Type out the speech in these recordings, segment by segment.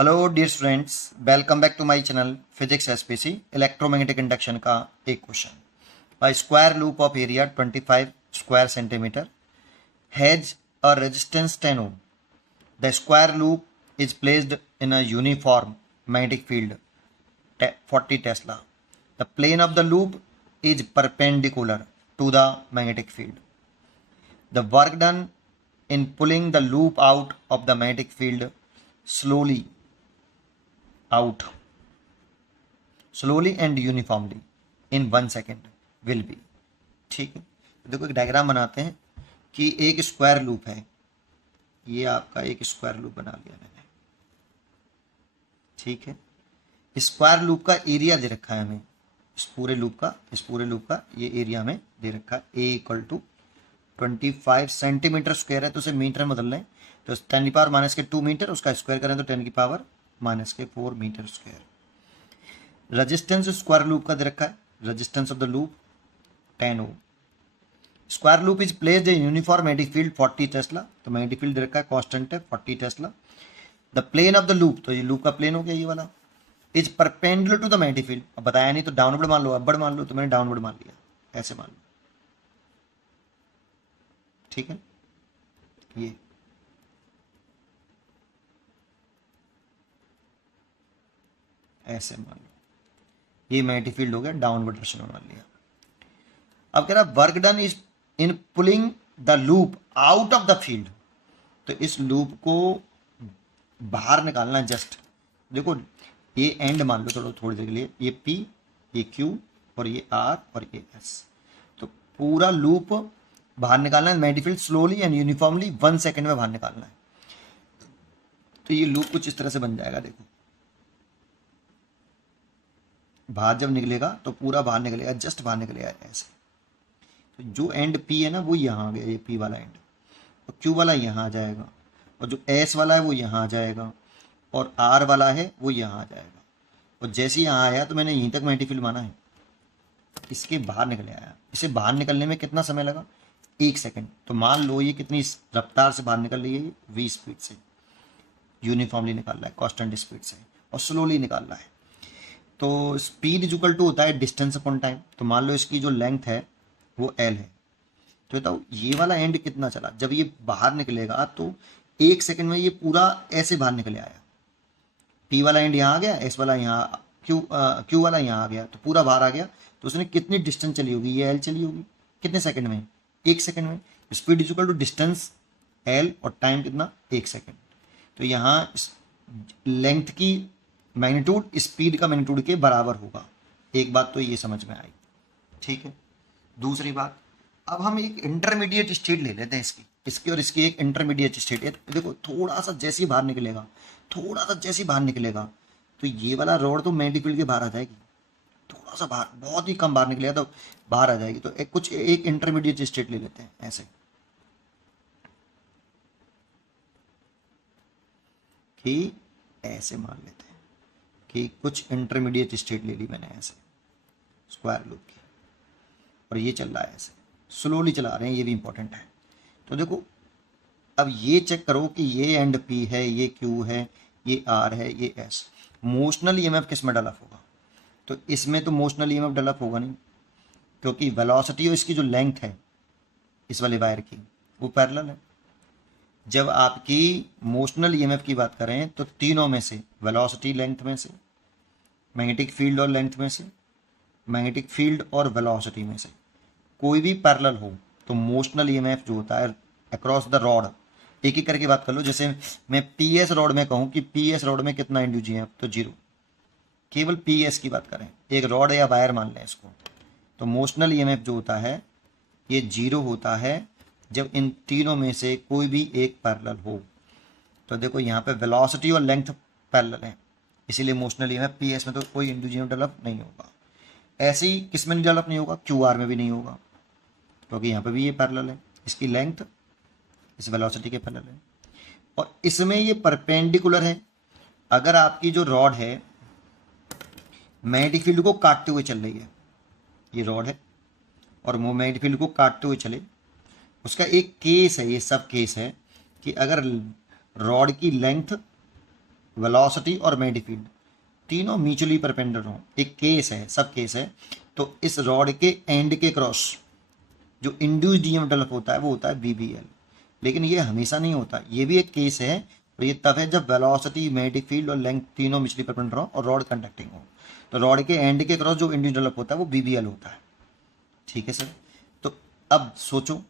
Hello dear students, welcome back to my channel physics SPC. Electromagnetic induction का एक question. By square loop of area 25 square centimetre has a resistance 10 ohm. The square loop is placed in a uniform magnetic field 40 tesla. The plane of the loop is perpendicular to the magnetic field. The work done in pulling the loop out of the magnetic field slowly and uniformly in 1 second will be। ठीक है, देखो एक diagram बनाते हैं कि एक square loop है। ये आपका एक स्क्वायर लूप बना लिया मैंने। ठीक है, स्क्वायर लूप का एरिया दे रखा है हमें। इस पूरे लूप का ये एरिया में दे रखा है। ए इक्वल टू 25 सेंटीमीटर स्क्वायर है, तो उसे मीटर में बदल लें तो 10 की पावर माइनस के 2 मीटर, उसका स्क्वायर करें तो 10 की पावर माइनस के 4 metre square. Resistance square loop का दे रखा है। Resistance of the loop 10 ohm. Square loop is placed in uniform magnetic field 40 tesla. तो मैग्नेटिक फील्ड दे रखा है, कांस्टेंट है 40 tesla. The plane of the loop, तो ये लूप का प्लेन हो गया ये वाला, is perpendicular to the magnetic field. अब बताया नहीं तो डाउनवर्ड मान लो, अपवर्ड मान लो, तो मैंने डाउनवर्ड मान लिया, ऐसे मान लो। ठीक है, ये ऐसे मान लो, ये मैग्नेटिक फील्ड हो गया, डाउनवर्ड डायरेक्शन में मान लिया। अब कह रहा work done is in pulling the loop out of the field. तो इस लूप को बाहर निकालना है जस्ट। देखो ये एंड मान लो थोड़ी देर के लिए, ये P, ये Q और ये R और ये S। तो पूरा लूप बाहर निकालना है magnetic field slowly and uniformly 1 second में बाहर निकालना है। तो ये लूप कुछ इस तरह से बन जाएगा। देखो बाहर जब निकलेगा तो पूरा बाहर निकलेगा, जस्ट बाहर निकलेगा ऐसे। तो जो एंड P है ना वो यहाँ आ गया, ये P वाला एंड, और Q वाला यहाँ आ जाएगा, और जो S वाला है वो यहाँ आ जाएगा, और R वाला है वो यहाँ आ जाएगा। और जैसे यहाँ आया तो मैंने यहीं तक मैग्नेटिक फील्ड माना है, इसके बाहर निकले आया। इसे बाहर निकलने में कितना समय लगा? 1 सेकंड। तो मान लो ये कितनी रफ्तार से बाहर निकल रही है, V स्पीड से यूनिफॉर्मली निकाल रहा है, कांस्टेंट स्पीड से, और स्लोली निकाल रहा है। तो स्पीड इज इक्वल टू होता है डिस्टेंस अपॉन टाइम। तो मान लो इसकी जो लेंथ है वो L है। तो बताओ ये वाला एंड कितना चला? जब ये बाहर निकलेगा तो 1 सेकंड में ये पूरा ऐसे बाहर निकले आया। P वाला एंड यहाँ आ गया, S वाला यहाँ, Q वाला यहाँ आ गया, तो पूरा बाहर आ गया। तो उसने कितनी डिस्टेंस चली होगी? ये L चली होगी। कितने सेकंड में? 1 सेकंड में। Speed is equal to distance L और टाइम कितना? 1 सेकंड। तो यहाँ लेंथ की मैग्नीट्यूड स्पीड का मैग्नीट्यूड के बराबर होगा। एक बात तो ये समझ में आई। ठीक है, दूसरी बात, अब हम एक इंटरमीडिएट स्टेट ले लेते हैं इसकी और इसकी एक इंटरमीडिएट स्टेट। देखो थोड़ा सा जैसे ही बाहर निकलेगा, तो ये वाला रॉड तो मैग्नेटिक फील्ड के बाहर आ जाएगी। थोड़ा सा बाहर, बहुत ही कम बाहर निकलेगा तो बाहर आ जाएगी। तो एक इंटरमीडिएट स्टेट ले लेते हैं ऐसे कि ऐसे मान लेते हैं कि कुछ इंटरमीडिएट स्टेट ले ली मैंने ऐसे स्क्वायर लूप की, और ये चल रहा है ऐसे, स्लोली चला रहे हैं, ये भी इंपॉर्टेंट है। तो देखो अब ये चेक करो कि ये एंड P है, ये Q है, ये R है, ये S। मोशनल ईएमएफ किस में डेवलप होगा? तो इसमें तो मोशनल ईएमएफ डेवलप होगा नहीं, क्योंकि वेलोसिटी और इसकी जो लेंथ है इस वाले वायर की वो पैरेलल है। जब आपकी मोशनल ईएमएफ की बात करें तो तीनों में से, वेलोसिटी लेंथ में से, मैग्नेटिक फील्ड और लेंथ में से, मैग्नेटिक फील्ड और वेलोसिटी में से कोई भी पैरेलल हो तो मोशनल ईएमएफ जो होता है अक्रॉस द रॉड, एक एक करके बात कर लो। जैसे मैं PS रॉड में कहूँ कि PS रॉड में कितना इंड्यूस है, तो 0। केवल PS की बात करें, एक रॉड या वायर मान लें इसको, तो मोशनल ईएमएफ जो होता है ये 0 होता है जब इन तीनों में से कोई भी एक पैरेलल हो। तो देखो यहाँ पे वेलोसिटी और लेंथ पैरेलल है, इसीलिए मोशनल ईएमएफ PS में तो कोई इंड्यूस डेवलप नहीं होगा। ऐसे ही किस में डेवलप नहीं होगा? QR में भी नहीं होगा, क्योंकि यहाँ पे भी ये पैरेलल है, इसकी लेंथ इस वेलोसिटी के पैरेलल है, और इसमें ये परपेंडिकुलर है। अगर आपकी जो रॉड है मैग्नेटिक फील्ड को काटते हुए चल रही है, ये रॉड है और वो मैग्नेटिक फील्ड को काटते हुए चले, उसका एक केस है, ये सब केस है कि अगर रॉड की लेंथ वेलोसिटी और मैग्नेटिक फील्ड तीनों म्यूचुअली परपेंडिकुलर हो, एक केस है, सब केस है, तो इस रॉड के एंड के क्रॉस जो इंड्यूस्ड ईएमएफ डेवलप होता है वो होता है बीबीएल। लेकिन ये हमेशा नहीं होता, ये भी एक केस है, और ये तब है जब वेलोसिटी, मैग्नेटिक फील्ड और लेंथ तीनों म्यूचुअली परपेंडिकुलर हो और रॉड कंडक्टिंग हो। तो रॉड के एंड के क्रॉस जो इंड्यूस्ड डेवलप होता है वो बीबीएल होता है। ठीक है सर। तो अब सोचो,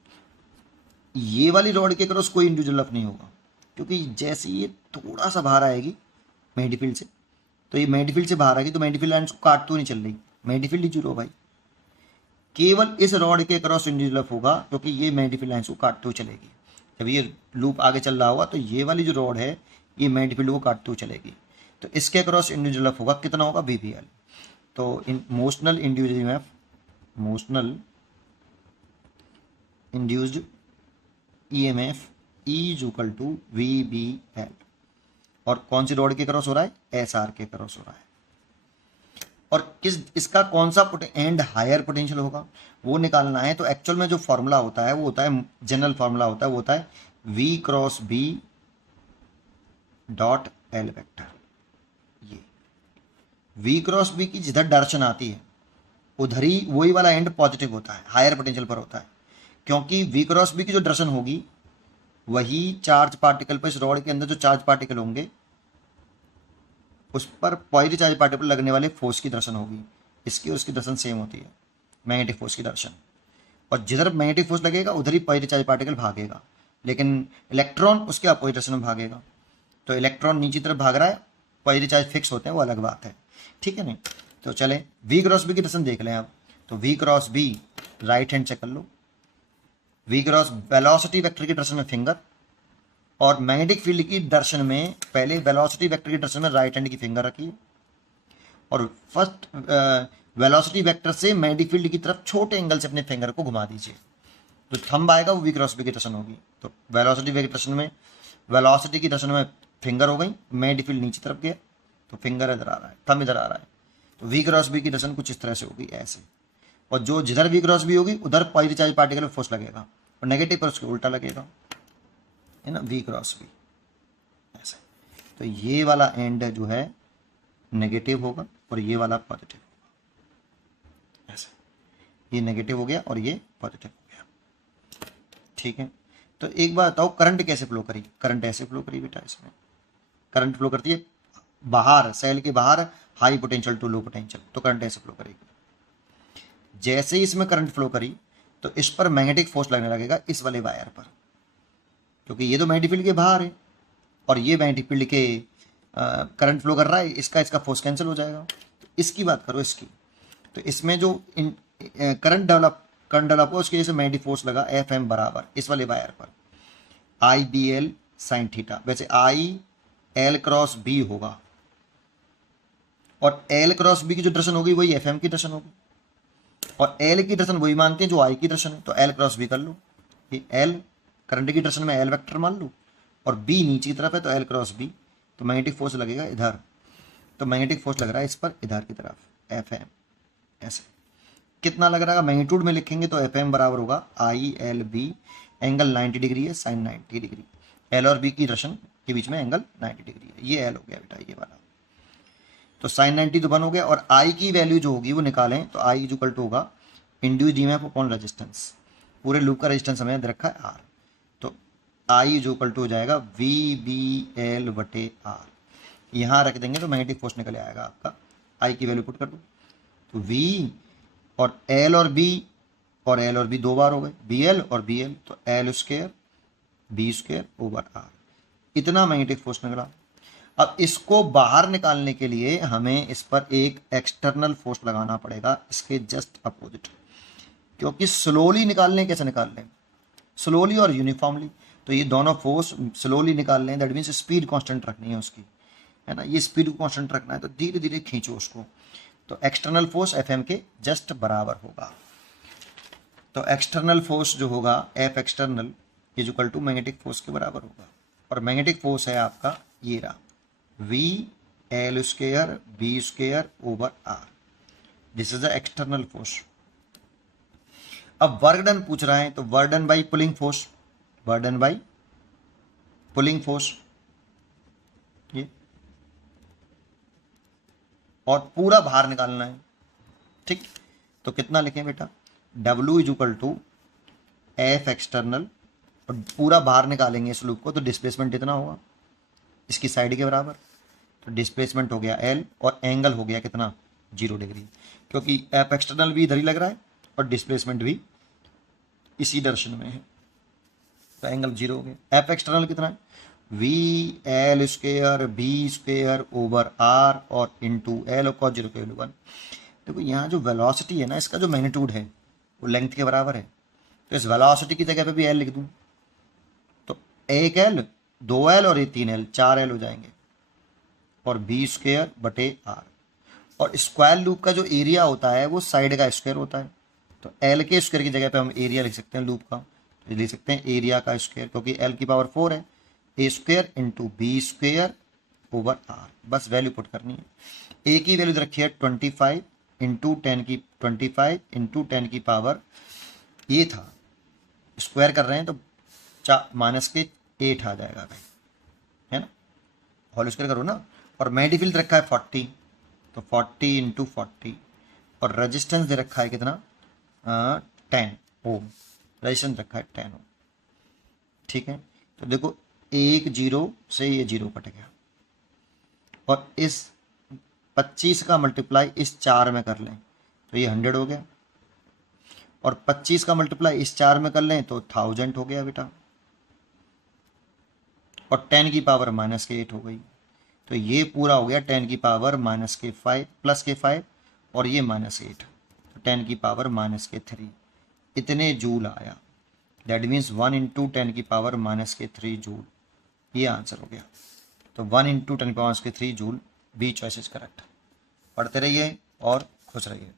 ये वाली रॉड के क्रॉस कोई इंड्यूस्ड डेवलप नहीं होगा, क्योंकि जैसे ये थोड़ा सा बाहर आएगी मैग्नेटिक फील्ड से, तो ये मैग्नेटिक फील्ड से बाहर आएगी तो मैग्नेटिक फील्ड लाइन को काट तो नहीं चल रही, मैग्नेटिक फील्ड ही जीरो भाई। केवल इस रॉड के क्रॉस इंड्यूस्ड डेवलप होगा क्योंकि ये मैग्नेटिक फील्ड लाइन को काटते हुए चलेगी। जब ये लूप आगे चल रहा होगा तो ये वाली जो रॉड है ये मैग्नेटिक फील्ड को काटते हुए चलेगी, तो इसके क्रॉस इंड्यूस्ड डेवलप होगा, कितना होगा, बीबीएल। तो इन motional induced EMF, motional induced EMF is equal to VBL। और कौन सी रॉड के क्रॉस हो रहा है, SR के क्रॉस हो रहा है। और किस इसका कौन सा एंड हायर पोटेंशियल होगा वो निकालना है। तो एक्चुअल में जो फॉर्मूला होता है वो होता है, जनरल फॉर्मूला होता है वो होता है V cross B dot L vector. ये V क्रॉस B की जिधर डायरेक्शन आती है उधर ही वही वाला एंड पॉजिटिव होता है, हायर पोटेंशियल पर होता है, क्योंकि V क्रॉस B की जो डायरेक्शन होगी वही चार्ज पार्टिकल पर, इस रॉड के अंदर जो चार्ज पार्टिकल होंगे उस पर पॉजिटिव चार्ज पार्टिकल लगने वाले फोर्स की डायरेक्शन होगी। इसकी और उसकी डायरेक्शन सेम होती है, मैग्नेटिक फोर्स की डायरेक्शन। और जिधर मैग्नेटिक फोर्स लगेगा उधर ही पॉजिटिव चार्ज पार्टिकल भागेगा, लेकिन इलेक्ट्रॉन उसके अपोजिट डायरेक्शन में भागेगा। तो इलेक्ट्रॉन नीचे तरफ भाग रहा है, पॉजिटिव चार्ज फिक्स होते हैं, वो अलग बात है। ठीक है नहीं। तो चले V क्रॉस B की डायरेक्शन देख लें आप। तो V cross B right hand check कर लो। V क्रॉस वेलोसिटी वेक्टर की डायरेक्शन में फिंगर, और मैग्नेटिक फील्ड की डायरेक्शन में पहले वेलोसिटी वेक्टर की डायरेक्शन में राइट हैंड की फिंगर रखिए, और फर्स्ट वेलोसिटी वेक्टर से मैग्नेटिक फील्ड की तरफ छोटे एंगल से अपने फिंगर को घुमा दीजिए। तो थंब आएगा वो V क्रॉस B की डायरेक्शन होगी। तो वेलोसिटी वेक्टर डायरेक्शन में, वेलोसिटी की डायरेक्शन में फिंगर हो गई, मैग्नेटिक फील्ड नीचे तरफ गया तो फिंगर इधर आ रहा है, थंब इधर आ रहा है। तो V क्रॉस B की डायरेक्शन कुछ इस तरह से होगी, ऐसे। और जो जिधर V क्रॉस B होगी उधर पॉजिटिव चार्ज पार्टिकल में फोर्स लगेगा, और नेगेटिव पर उसके उल्टा लगेगा, है ना, V क्रॉस B ऐसे। तो ये वाला एंड जो है नेगेटिव होगा और ये वाला पॉजिटिव होगा, ऐसे। ये नेगेटिव हो गया और ये पॉजिटिव हो गया। ठीक है। तो एक बात बताओ, करंट कैसे फ्लो करी? करंट ऐसे फ्लो करी बेटा, इसमें करंट फ्लो करती है बाहर, सेल के बाहर, high potential to low potential, तो करंट ऐसे फ्लो करेगी। जैसे ही इसमें करंट फ्लो करी तो इस पर मैग्नेटिक फोर्स लगने लगेगा, इस वाले वायर पर, क्योंकि ये तो मैग्नेटिक फील्ड के बाहर है और ये मैग्नेटिक फील्ड के करंट फ्लो कर रहा है, इसका फोर्स कैंसिल हो जाएगा। तो इसकी बात करो, इसकी, तो इसमें जो करंट डेवलप हो उसकी वजह से मैग्नेटिक फोर्स लगा FM बराबर इस वाले वायर पर IBL साइन थीटा। वैसे IL क्रॉस B होगा, और L क्रॉस B की जो डायरेक्शन होगी वही FM की डायरेक्शन होगी, और L की डायरेक्शन वही मानते हैं जो I की डायरेक्शन है, तो L क्रॉस B कर लो। ये L करंट की डायरेक्शन में L वेक्टर मान लो, और B नीचे की तरफ है तो L क्रॉस B, तो मैग्नेटिक फोर्स लगेगा इधर, तो मैग्नेटिक फोर्स लग रहा है इस पर इधर की तरफ FM, ऐसे। कितना लग रहा है मैग्नीट्यूड में लिखेंगे तो FM बराबर होगा ILB, एंगल 90 डिग्री है, साइन 90 डिग्री। L और B की डायरेक्शन के बीच में एंगल 90 डिग्री है, ये L हो गया बेटा, ये वाला। तो साइन 90 तो 1 हो गया, और I की वैल्यू जो होगी वो निकालें तो I इक्वल टू होगा इंड्यूस्ड ईएमएफ अपॉन रेजिस्टेंस। पूरे लूप का रेजिस्टेंस हमें रखा है R, तो I इक्वल टू हो जाएगा VBL बटे R। यहाँ रख देंगे तो मैग्नेटिक फोर्स निकल आएगा आपका, I की वैल्यू पुट कर दो तो V और L और B, और L और B 2 बार हो गए, BL और BL, तो L square B square over R, इतना मैग्नेटिक फोर्स निकला। अब इसको बाहर निकालने के लिए हमें इस पर एक एक्सटर्नल फोर्स लगाना पड़ेगा, इसके जस्ट अपोजिट, क्योंकि स्लोली निकालने कैसे निकाल लें, स्लोली और यूनिफॉर्मली। तो ये दोनों फोर्स स्लोली निकाल लें, दैट मीन्स स्पीड कांस्टेंट रखनी है उसकी, है ना, ये स्पीड को कांस्टेंट रखना है, तो धीरे धीरे खींचो उसको। तो एक्सटर्नल फोर्स FM के जस्ट बराबर होगा। तो एक्सटर्नल फोर्स जो होगा F external is equal to magnetic force के बराबर होगा, और मैग्नेटिक फोर्स है आपका ये रहा VL square B square over R, this is the external force. अब वर्क डन पूछ रहा है, तो work done by pulling force, work done by pulling force, ये और पूरा बाहर निकालना है। ठीक, तो कितना लिखें बेटा, W is equal to F external, और पूरा बाहर निकालेंगे इस लूप को तो डिस्प्लेसमेंट कितना होगा, इसकी साइड के बराबर। तो डिस्प्लेसमेंट हो गया L और एंगल हो गया कितना, 0 डिग्री, क्योंकि एफ एक्सटर्नल भी इधर ही लग रहा है और डिस्प्लेसमेंट भी इसी डायरेक्शन में है, तो एंगल 0 हो गया। एफ एक्सटर्नल कितना है, V L square B square over R और इंटू एल और cos 0 के वैल्यू 1। देखो यहाँ जो वेलोसिटी है ना, इसका जो मैग्नीट्यूड है वो लेंथ के बराबर है, तो इस वेलोसिटी की जगह पे भी एल लिख दूँ, तो एक एल, 2L और ये 3L, 4L हो जाएंगे, और बी स्क्वेयर बटे आर। और स्क्वायर लूप का जो एरिया होता है वो साइड का स्क्वायर होता है, तो एल के स्क्वायर की जगह पे हम एरिया लिख सकते हैं लूप का, तो लिख सकते हैं एरिया का स्क्वायर, क्योंकि एल की पावर 4 है, A square into B square over R, बस वैल्यू पुट करनी है। ए की वैल्यू रखी है 25 इंटू 10 की 25 इंटू 10 की पावर, ये था स्क्वायर कर रहे हैं तो -8 आ जाएगा भाई, है ना, होल स्क्वायर करो ना। और मैग्नीफिल्ड रखा है 40, तो 40 इंटू 40, और रेजिस्टेंस दे रखा है कितना, 10 ओम, रेजिस्टेंस रखा है 10 ओम। ठीक है, तो देखो 1 0 से ये 0 कट गया, और इस 25 का मल्टीप्लाई इस 4 में कर लें तो ये 100 हो गया, और 25 का मल्टीप्लाई इस 4 में कर लें तो 1000 हो गया बेटा, और 10 की पावर -8 हो गई, तो ये पूरा हो गया 10 की पावर -5 प्लस के 5, और ये -8, तो 10 की पावर -3 इतने जूल आया। दैट मीन्स 1 इंटू 10 की पावर -3 जूल, ये आंसर हो गया। तो 1 इंटू 10 की power -3 joule, B choice is correct. पढ़ते रहिए और खुश रहिए।